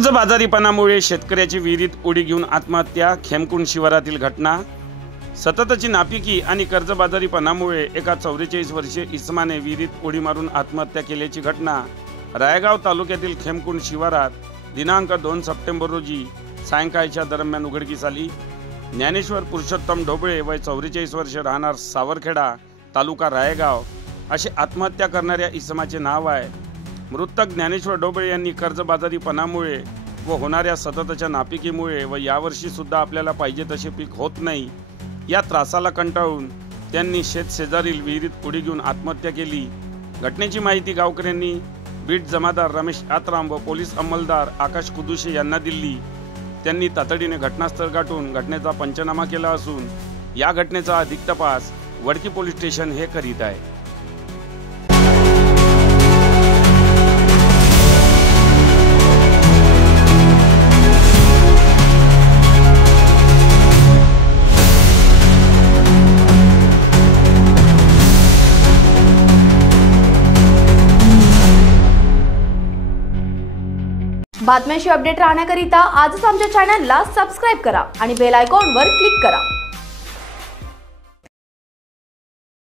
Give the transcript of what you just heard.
कर्जबाजारीपणामुळे शेतकऱ्याची विहिरीत उडी घेऊन आत्महत्या, खेमकुंड शिवारातील घटना। सततची नापिकी आणि कर्जबाजारीपणामुळे एका 44 वर्षीय इसमाने विहिरीत उडी मारून आत्महत्या केल्याची घटना रायगाव तालुक्यातील खेमकुंड शिवारात दिनांक 2 सप्टेंबर रोजी सायंकाळच्या दरम्यान उघडकीस आली। ज्ञानेश्वर पुरुषोत्तम ढोबळे वय 44 वर्ष, राहणार सावरखेडा, तालुका रायगाव असे आत्महत्या करणाऱ्या इसमाचे नाव आहे। मृतक ज्ञानेश्वर ढोबळे यांनी कर्जबाजारीपणामुळे व होणाऱ्या सततच्या नापिकीमुळे व यावर्षी सुद्धा आपल्याला पाहिजे तसे पीक होत नाही या त्रासाला कंटाळून त्यांनी शेत शेजारील विहिरीत उडी घेऊन आत्महत्या केली। घटनेची माहिती गावकऱ्यांनी बीट जमादार रमेश आत्राम व पोलीस अंमलदार आकाश कुदुशे यांना दिली। त्यांनी तातडीने घटनास्थळ गाठून घटनेचा पंचनामा केला असून या घटनेचा अधिक तपास वडकी पोलीस स्टेशन हे करीत आहे। बातम्यांशी अपडेट राहण्याकरिता आजच आमच्या चॅनलला सबस्क्राइब करा आणि बेल आयकॉनवर क्लिक करा।